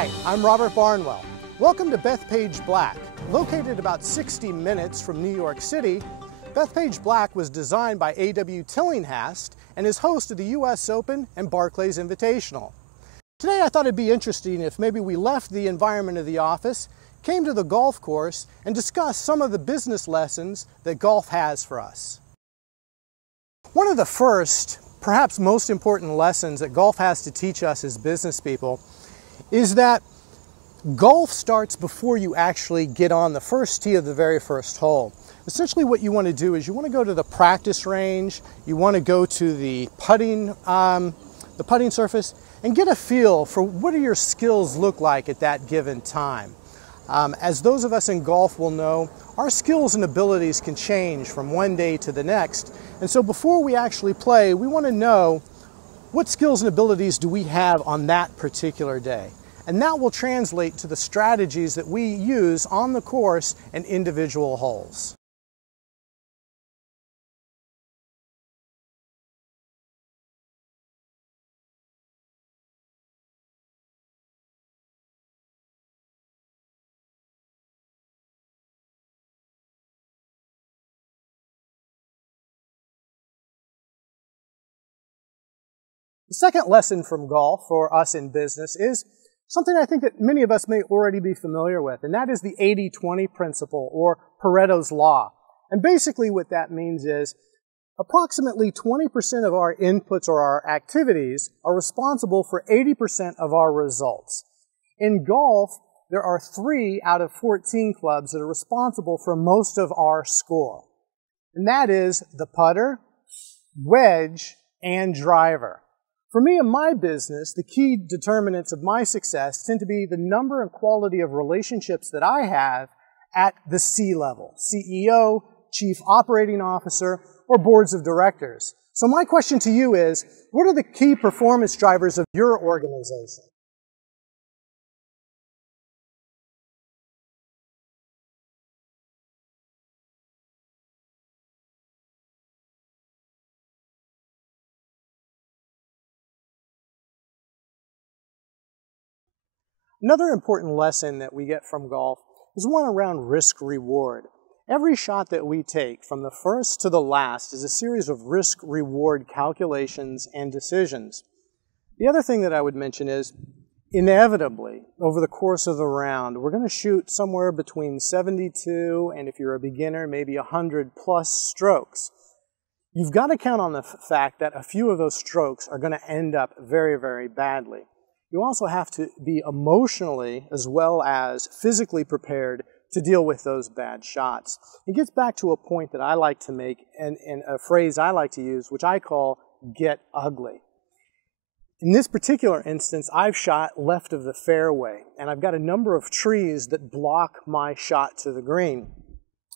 Hi, I'm Robert Barnwell. Welcome to Bethpage Black. Located about 60 minutes from New York City, Bethpage Black was designed by A.W. Tillinghast and is host of the U.S. Open and Barclays Invitational. Today I thought it'd be interesting if maybe we left the environment of the office, came to the golf course, and discussed some of the business lessons that golf has for us. One of the first, perhaps most important lessons that golf has to teach us as business people is that golf starts before you actually get on the first tee of the very first hole. Essentially what you want to do is you want to go to the practice range, you want to go to the putting surface and get a feel for what do your skills look like at that given time. As those of us in golf will know, our skills and abilities can change from one day to the next. And so before we actually play, we want to know what skills and abilities do we have on that particular day. And that will translate to the strategies that we use on the course and individual holes. The second lesson from golf for us in business is something I think that many of us may already be familiar with, and that is the 80-20 principle, or Pareto's law. And basically what that means is approximately 20% of our inputs or our activities are responsible for 80% of our results. In golf, there are 3 out of 14 clubs that are responsible for most of our score. And that is the putter, wedge, and driver. For me in my business, the key determinants of my success tend to be the number and quality of relationships that I have at the C level, CEO, Chief Operating Officer, or boards of directors. So my question to you is, what are the key performance drivers of your organization? Another important lesson that we get from golf is one around risk-reward. Every shot that we take, from the first to the last, is a series of risk-reward calculations and decisions. The other thing that I would mention is, inevitably, over the course of the round, we're going to shoot somewhere between 72 and, if you're a beginner, maybe 100 plus strokes. You've got to count on the fact that a few of those strokes are going to end up very, very badly. You also have to be emotionally as well as physically prepared to deal with those bad shots. It gets back to a point that I like to make and a phrase I like to use, which I call get ugly. In this particular instance, I've shot left of the fairway, and I've got a number of trees that block my shot to the green.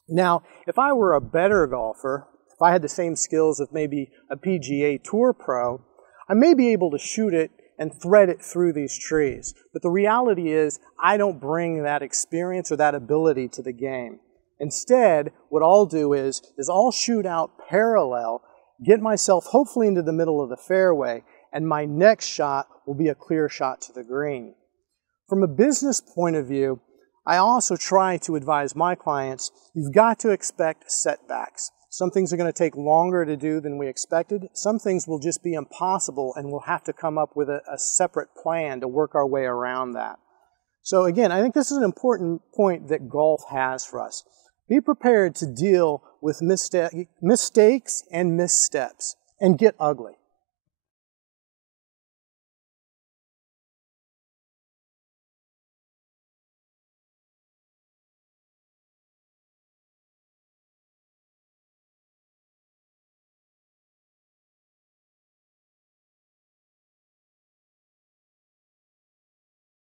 Now, if I were a better golfer, if I had the same skills of maybe a PGA Tour pro, I may be able to shoot it and thread it through these trees. But the reality is, I don't bring that experience or that ability to the game. Instead, what I'll do is I'll shoot out parallel, get myself hopefully into the middle of the fairway, and my next shot will be a clear shot to the green. From a business point of view, I also try to advise my clients, you've got to expect setbacks. Some things are going to take longer to do than we expected. Some things will just be impossible, and we'll have to come up with a separate plan to work our way around that. So again, I think this is an important point that golf has for us. Be prepared to deal with mistakes and missteps, and get ugly.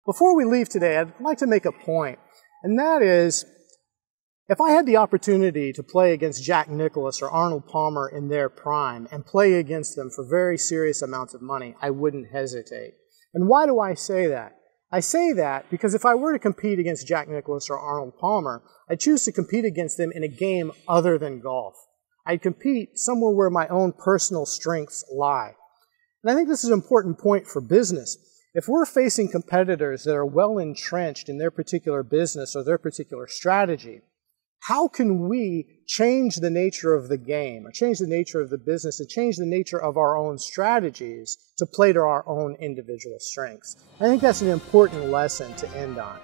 Before we leave today, I'd like to make a point, and that is, if I had the opportunity to play against Jack Nicklaus or Arnold Palmer in their prime and play against them for very serious amounts of money, I wouldn't hesitate. And why do I say that? I say that because if I were to compete against Jack Nicklaus or Arnold Palmer, I'd choose to compete against them in a game other than golf. I'd compete somewhere where my own personal strengths lie. And I think this is an important point for business. if we're facing competitors that are well entrenched in their particular business or their particular strategy, how can we change the nature of the game, or change the nature of the business, and change the nature of our own strategies to play to our own individual strengths? I think that's an important lesson to end on.